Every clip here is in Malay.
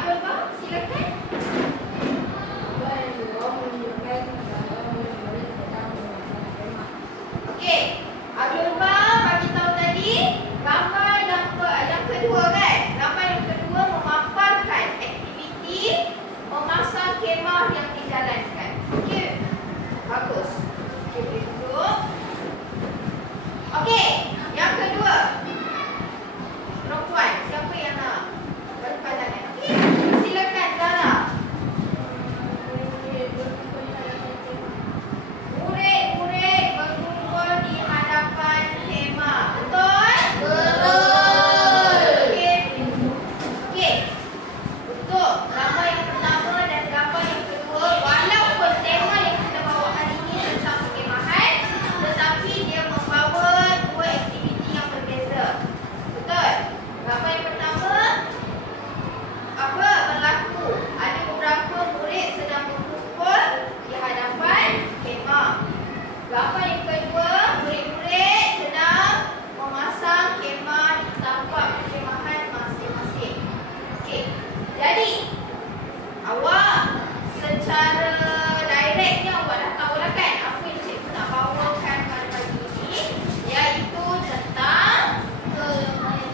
Abdul Faham, silakan. Okey, Abdul Faham bagi tahu tadi gambar yang kedua kan? Gambar yang kedua memaparkan aktiviti memasang kemah yang dijalankan. Okey, bagus. Okey, boleh duduk. Okey, yang kedua. Perempuan, siapa yang nak berpandangan? Okey, silakan Zara. Murid-murid berkumpul di hadapan kemah. Betul? Betul. Okey. Okey. Untuk gambar yang pertama dan gambar yang kedua, walaupun tema yang kita bawa hari ini tentang perkemahan, tetapi dia membawa dua aktiviti yang berbeza. Betul? Gambar yang pertama apa berlaku? Ada beberapa murid sedang berkumpul di hadapan kemah. Gambar yang kedua, murid-murid sedang memasang kemah di tapak perkemahan masing-masing. Okey. Jadi awak secara direktnya awak dah tahu lah kan apa yang cikgu nak bawakan pada pagi ini, iaitu tentang perkemahan.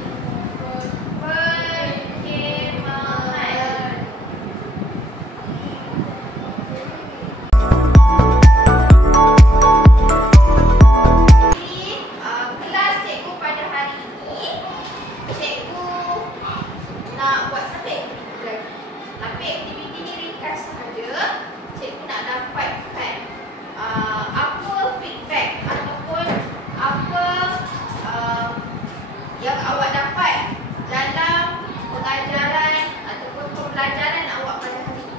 Kelas cikgu pada hari ini, cikgu nak buat satu aktiviti lagi. Tapi aktiviti ni ringkas sahaja. Cikgu nak dapatkan apa feedback ataupun apa yang awak dapat dalam pengajaran ataupun pembelajaran awak pada hari ini.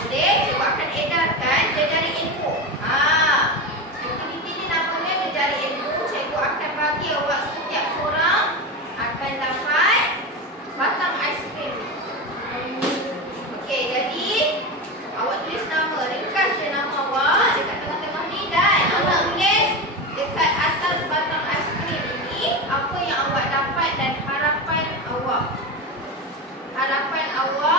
Boleh? Cikgu akan edarkan jejaring ilmu. Aktiviti ni namanya jejaring ilmu. Cikgu akan bagi awak setiap seorang akan dapat batang aiskrim. Okey, jadi awak tulis nama, ringkas je nama awak dekat tengah-tengah ni dan awak tulis dekat atas batang aiskrim ini apa yang awak dapat dan harapan awak. Harapan awak